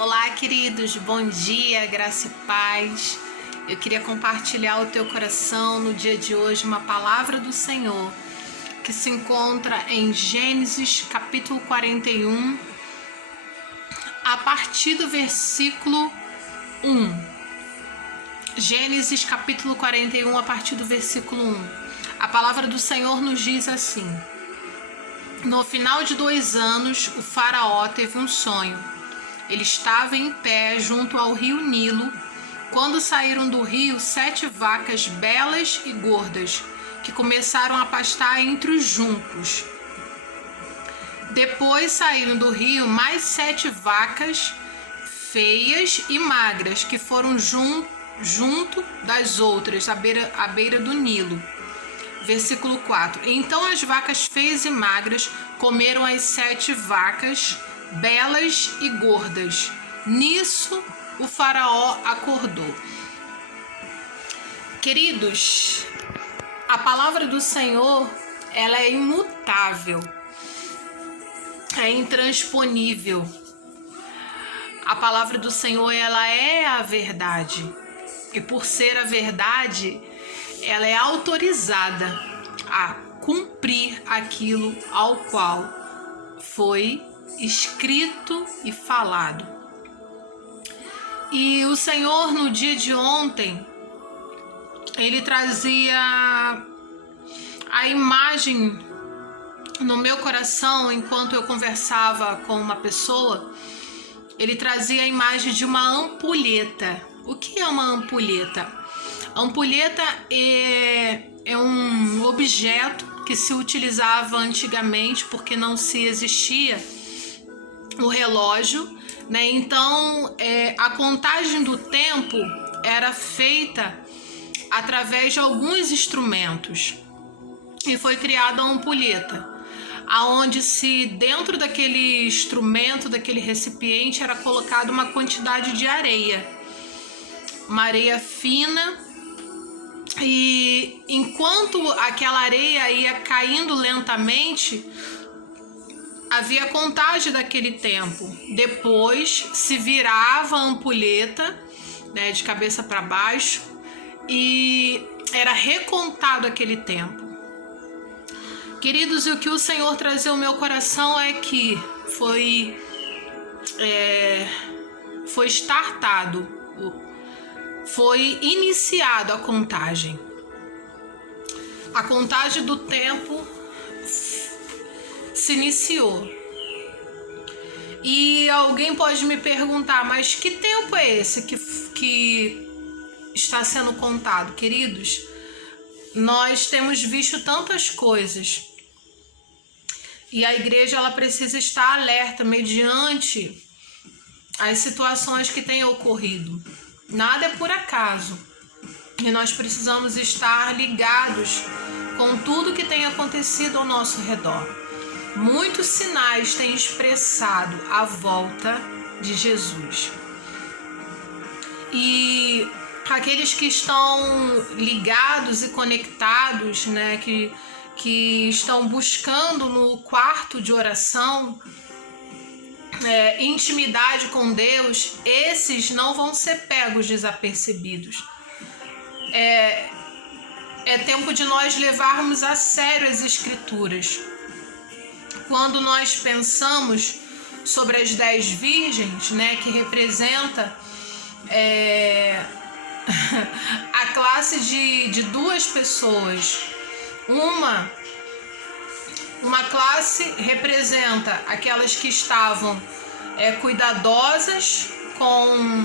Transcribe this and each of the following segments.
Olá, queridos, bom dia, graça e paz. Eu queria compartilhar o teu coração no dia de hoje uma palavra do Senhor que se encontra em Gênesis capítulo 41, a partir do versículo 1. Gênesis capítulo 41, a partir do versículo 1. A palavra do Senhor nos diz assim: No final de 2 anos, o faraó teve um sonho. Ele estava em pé junto ao rio Nilo, quando saíram do rio 7 vacas belas e gordas, que começaram a pastar entre os juncos. Depois saíram do rio mais 7 vacas feias e magras, que foram junto das outras, à beira do Nilo. Versículo 4. Então as vacas feias e magras comeram as 7 vacas belas e gordas. Nisso o faraó acordou. Queridos, a palavra do Senhor, ela é imutável, é intransponível. A palavra do Senhor, ela é a verdade. E por ser a verdade, ela é autorizada a cumprir aquilo ao qual foi escrito e falado. E o Senhor, no dia de ontem, ele trazia a imagem no meu coração enquanto eu conversava com uma pessoa. Ele trazia a imagem de uma ampulheta. O que é uma ampulheta? A ampulheta é um objeto que se utilizava antigamente porque não se existia o relógio, né? Então a contagem do tempo era feita através de alguns instrumentos e foi criada a ampulheta, aonde se dentro daquele instrumento, daquele recipiente, era colocada uma quantidade de areia, uma areia fina, e enquanto aquela areia ia caindo lentamente, havia contagem daquele tempo. Depois se virava a ampulheta, né, de cabeça para baixo, e era recontado aquele tempo. Queridos, e o que o Senhor trazia ao meu coração é que foi startado, foi iniciado a contagem. A contagem do tempo se iniciou. E alguém pode me perguntar, mas que tempo é esse que está sendo contado? Queridos, nós temos visto tantas coisas e a igreja, ela precisa estar alerta mediante as situações que têm ocorrido. Nada é por acaso e nós precisamos estar ligados com tudo que tem acontecido ao nosso redor. Muitos sinais têm expressado a volta de Jesus. E aqueles que estão ligados e conectados, né, que estão buscando no quarto de oração, intimidade com Deus, esses não vão ser pegos desapercebidos. É tempo de nós levarmos a sério as Escrituras. Quando nós pensamos sobre as 10 virgens, né, que representa a classe de 2 pessoas. Uma classe representa aquelas que estavam cuidadosas com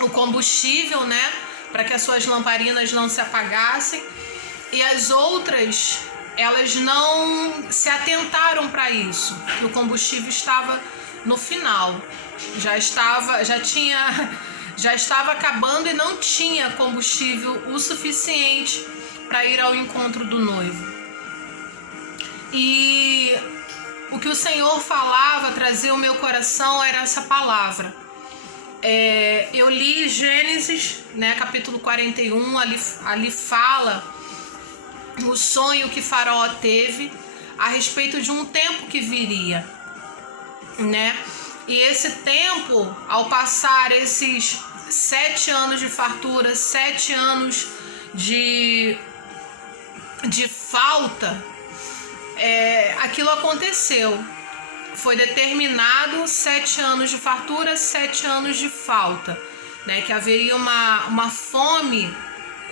o combustível, né, para que as suas lamparinas não se apagassem, e as outras, elas não se atentaram para isso, que o combustível estava no final, já estava acabando e não tinha combustível o suficiente para ir ao encontro do noivo. E o que o Senhor falava, trazia ao meu coração, era essa palavra. Eu li Gênesis, né, capítulo 41, ali fala o sonho que Faraó teve a respeito de um tempo que viria, né? E esse tempo, ao passar esses 7 anos de fartura, 7 anos de falta, aquilo aconteceu. Foi determinado 7 anos de fartura, 7 anos de falta, né? Que haveria uma fome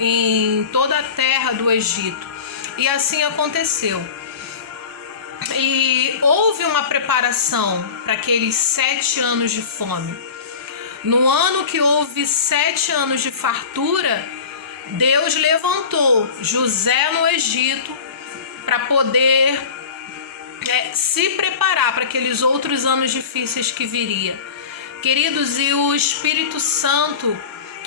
em toda a terra do Egito. E assim aconteceu. E houve uma preparação para aqueles 7 anos de fome. No ano que houve 7 anos de fartura, Deus levantou José no Egito para poder se preparar para aqueles outros anos difíceis que viria. Queridos, e o Espírito Santo,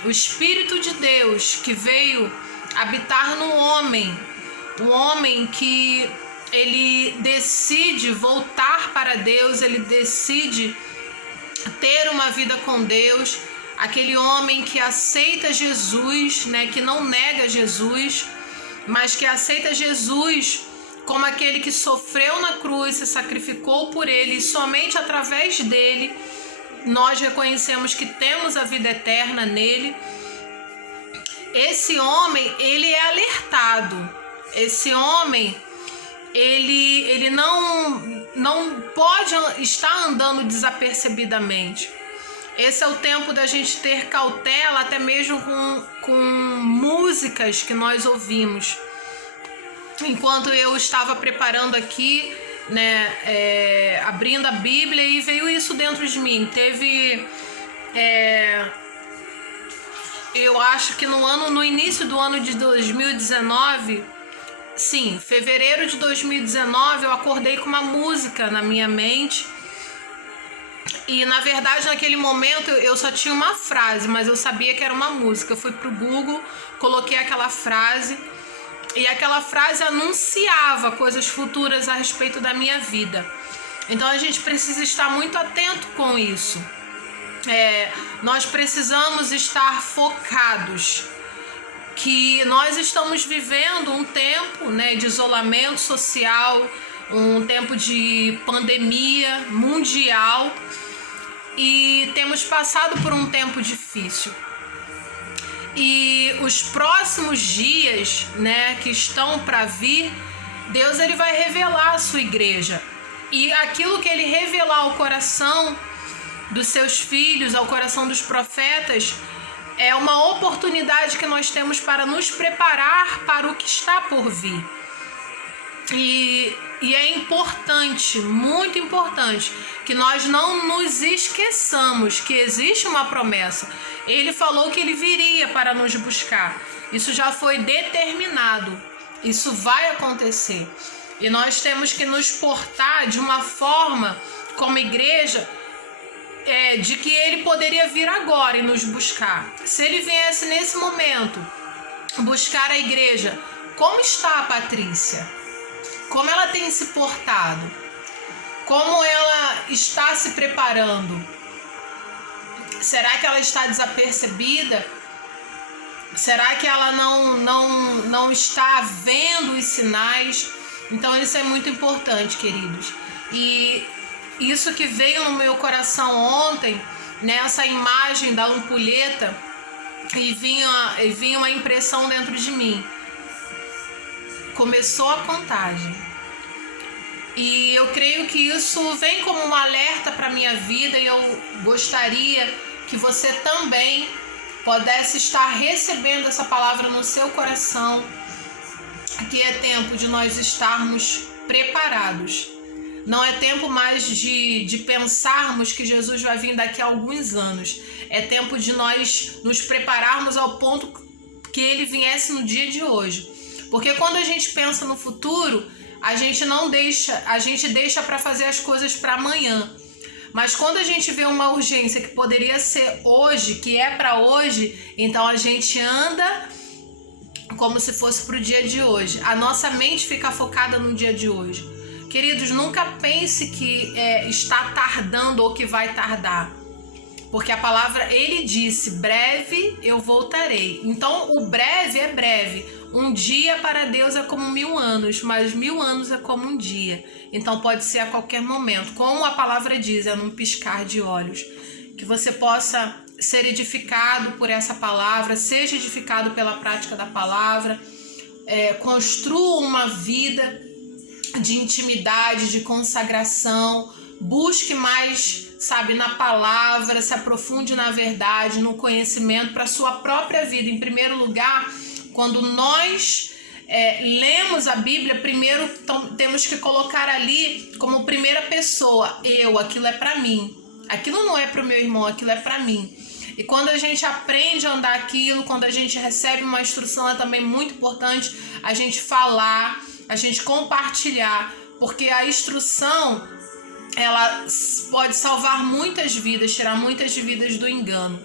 o Espírito de Deus que veio habitar no homem, o homem que ele decide voltar para Deus, ele decide ter uma vida com Deus, aquele homem que aceita Jesus, né, que não nega Jesus, mas que aceita Jesus como aquele que sofreu na cruz, se sacrificou por ele, e somente através dele nós reconhecemos que temos a vida eterna nele. Esse homem, ele é alertado. Esse homem, ele não pode estar andando desapercebidamente. Esse é o tempo da gente ter cautela, até mesmo com músicas que nós ouvimos. Enquanto eu estava preparando aqui, né, abrindo a Bíblia, e veio isso dentro de mim. Teve, eu acho que no início do ano de 2019, sim, fevereiro de 2019, eu acordei com uma música na minha mente. E na verdade naquele momento eu só tinha uma frase, mas eu sabia que era uma música. Eu fui pro Google, coloquei aquela frase, e aquela frase anunciava coisas futuras a respeito da minha vida. Então a gente precisa estar muito atento com isso. Nós precisamos estar focados, que nós estamos vivendo um tempo, né, de isolamento social, um tempo de pandemia mundial, e temos passado por um tempo difícil. E os próximos dias, né, que estão para vir, Deus ele vai revelar a sua igreja. E aquilo que ele revelar ao coração dos seus filhos, ao coração dos profetas, é uma oportunidade que nós temos para nos preparar para o que está por vir. E é importante, muito importante, que nós não nos esqueçamos que existe uma promessa. Ele falou que ele viria para nos buscar. Isso já foi determinado. Isso vai acontecer. E nós temos que nos portar de uma forma, como igreja, de que ele poderia vir agora e nos buscar. Se ele viesse nesse momento buscar a igreja, como está a Patrícia? Como ela tem se portado? Como ela está se preparando? Será que ela está desapercebida? Será que ela não está vendo os sinais? Então isso é muito importante, queridos. E isso que veio no meu coração ontem, nessa imagem da ampulheta, e vinha uma impressão dentro de mim. Começou a contagem. E eu creio que isso vem como um alerta para a minha vida, e eu gostaria que você também pudesse estar recebendo essa palavra no seu coração, que é tempo de nós estarmos preparados. Não é tempo mais de pensarmos que Jesus vai vir daqui a alguns anos. É tempo de nós nos prepararmos ao ponto que ele viesse no dia de hoje. Porque quando a gente pensa no futuro, a gente deixa para fazer as coisas para amanhã. Mas quando a gente vê uma urgência que poderia ser hoje, que é para hoje, então a gente anda como se fosse para o dia de hoje. A nossa mente fica focada no dia de hoje. Queridos, nunca pense que está tardando ou que vai tardar. Porque a palavra, ele disse, breve eu voltarei. Então o breve é breve. Um dia para Deus é como 1000 anos, mas 1000 anos é como um dia. Então pode ser a qualquer momento. Como a palavra diz, é num piscar de olhos. Que você possa ser edificado por essa palavra, seja edificado pela prática da palavra, construa uma vida de intimidade, de consagração, busque mais, sabe, na palavra, se aprofunde na verdade, no conhecimento para a sua própria vida. Em primeiro lugar, quando nós lemos a Bíblia, primeiro temos que colocar ali como primeira pessoa, aquilo é para mim, aquilo não é para o meu irmão, aquilo é para mim. E quando a gente aprende a andar aquilo, quando a gente recebe uma instrução, é também muito importante a gente falar, a gente compartilhar, porque a instrução, ela pode salvar muitas vidas, tirar muitas vidas do engano.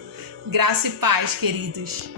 Graça e paz, queridos.